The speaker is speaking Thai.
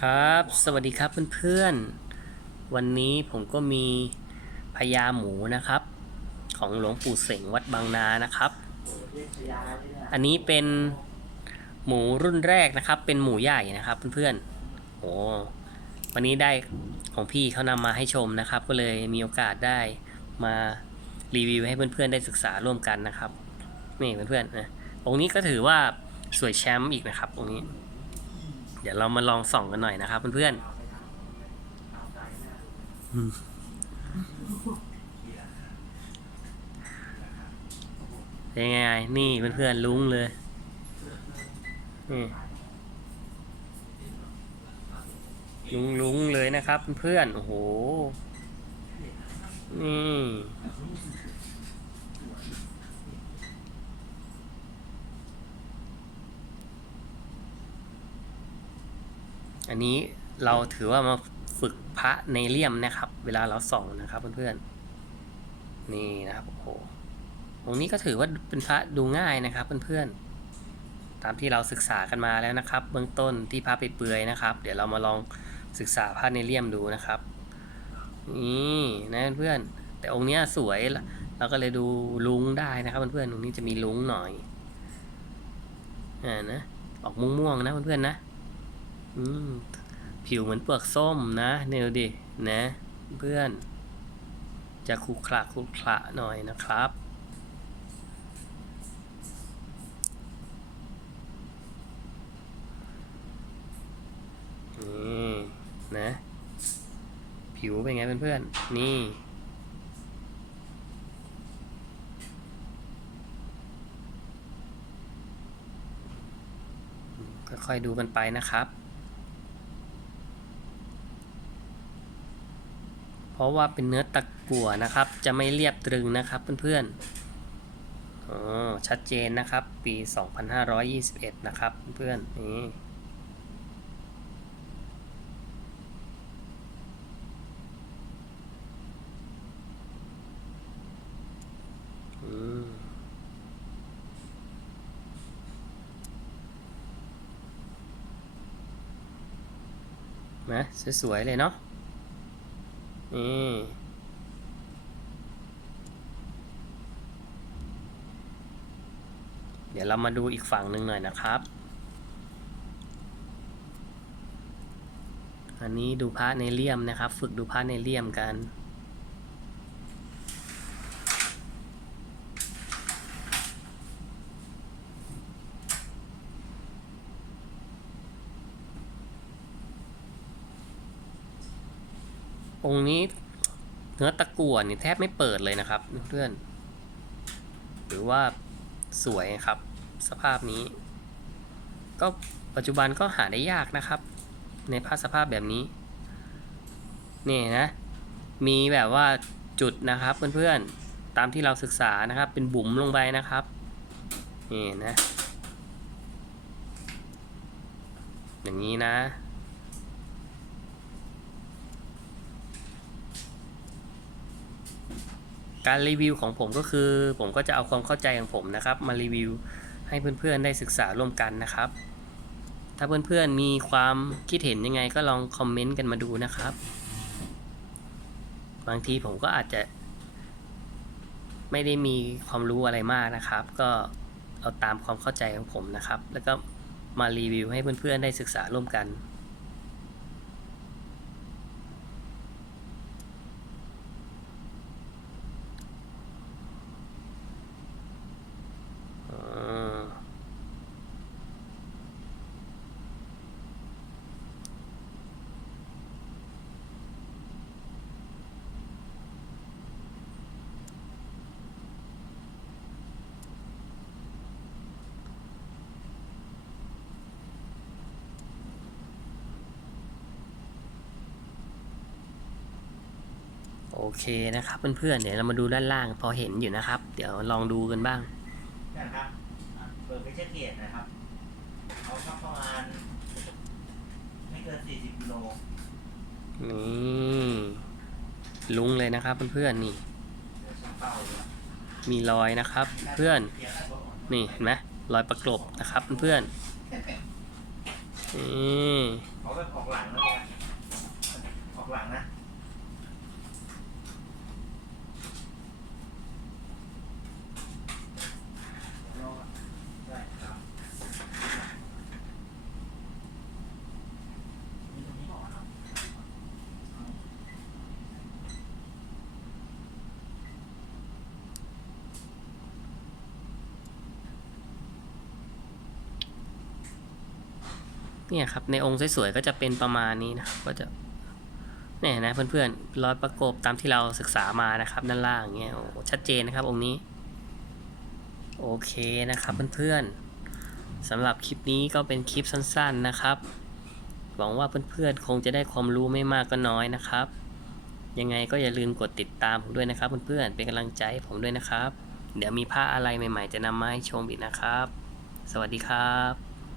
ครับ สวัสดีครับเพื่อนๆ วันนี้ผมก็มีพญาหมูนะครับ ของหลวงปู่เสงวัดบางนานะครับ อันนี้เป็นหมูรุ่นแรกนะครับ เป็นหมูใหญ่นะครับเพื่อนๆโอ้วันนี้ได้ของพี่เขานำมาให้ชมนะครับ ก็เลยมีโอกาสได้มารีวิวให้เพื่อนๆได้ศึกษาร่วมกันนะครับนี่เพื่อนๆนะองค์นี้ก็ถือว่าสวยแชมป์อีกนะครับองค์นี้ ดี๋ยวเรามาลองส่องกันหน่อยนะครับเพื่อนๆอืมเป็นไง นี่เพื่อนๆลุ้งเลยนี่ลุงลุงเลยนะครับเพื่อนๆโอ้โห นี่ อันนี้เราถือว่ามาฝึกพระในเลี่ยมนะครับ เวลาเราส่องนะครับเพื่อนๆนี่นะครับโอ้โหตรงนี้ก็ถือว่าเป็นพระดูง่ายนะครับเพื่อนๆตามที่เราศึกษากันมาแล้วนะครับ เบื้องต้นที่พระไปเปือยนะครับ เดี๋ยวเรามาลองศึกษาพระในเลี่ยมดูนะครับนี่นะเพื่อนๆแต่องค์นี้สวยเราก็เลยดูลุงได้นะครับเพื่อนๆตรงนี้จะมีลุงหน่อยอ่านะออกม่วงๆนะเพื่อนๆนะ อืม ผิวเหมือนเปลือกส้มนะเนี่ยดูดินะ เพื่อน จะคลุกคละคลุกคละหน่อยนะครับ นี่นะ ผิวเป็นไงเพื่อนๆ นี่ค่อยๆดูกันไปนะครับ เพราะว่าเป็นเนื้อตะกั่วนะครับ จะไม่เรียบตรึงนะครับเพื่อนๆอ๋อชัดเจนนะครับ ปี 2521 นะครับเพื่อนๆนี่นะสวยๆเลยเนาะ อืม เดี๋ยวเรามาดูอีกฝั่งหนึ่งหน่อยนะครับ อันนี้ดูพระในเลี่ยมนะครับ ฝึกดูพระในเลี่ยมกัน องค์นี้เนื้อตะกั่วนี่แทบไม่เปิดเลยนะครับเพื่อนหรือว่าสวยครับ สภาพนี้ ก็ปัจจุบันก็หาได้ยากนะครับ ในภาพสภาพแบบนี้นี่นะ มีแบบว่าจุดนะครับเพื่อนๆตามที่เราศึกษานะครับ เป็นบุ๋มลงไปนะครับนี่นะ อย่างนี้นะ การรีวิวของผมก็คือ ผมก็จะเอาความเข้าใจของผมนะครับ มารีวิวให้เพื่อนๆได้ศึกษาร่วมกันนะครับ ถ้าเพื่อนๆมีความคิดเห็นยังไงก็ลองคอมเมนต์กันมาดูนะครับ บางทีผมก็อาจจะ ไม่ได้มีความรู้อะไรมากนะครับ ก็เอาตามความเข้าใจของผมนะครับ แล้วก็มารีวิวให้เพื่อนๆได้ศึกษาร่วมกัน อ่าโอ เคนะครับเพื่อนๆเดี๋ยวเรามาดูด้านล่างพอเห็นอยู่นะครับ เดี๋ยวลองดูกันบ้างนะครับอะเปิดไปเช็คเกียรนะครับเอาสักประมาณไม่เกิน40กิโลนี่ลุงเลยนะครับเพื่อนๆนี่เดี๋ยวชักเป้าเลยมีรอยนะครับ เพื่อนเกียร์ได้บ่นี่เห็นไหมรอยประกบนะครับเพื่อนๆนี่เขาแบบออกหลังแล้วเนี่ยออกหลังนะได้ครับมีตรงนี้ก่อนครับ เนี่ยครับในองค์สวยๆก็จะเป็นประมาณนี้นะครับก็จะเนี่ยนะเพื่อนๆร้อยประกบตามที่เราศึกษามานะครับ ด้านล่างเงี้ยโอ้ชัดเจนนะครับองค์นี้ โอเคนะครับเพื่อนๆสำหรับคลิปนี้ก็เป็นคลิปสั้นๆนะครับหวังว่าเพื่อนๆคงจะได้ความรู้ไม่มากก็น้อยนะครับ ยังไงก็อย่าลืมกดติดตามผมด้วยนะครับเพื่อนๆเป็นกำลังใจให้ผมด้วยนะครับ เดี๋ยวมีผ้าอะไรใหม่ ๆ จะนำมาให้ชมอีกนะครับ สวัสดีครับ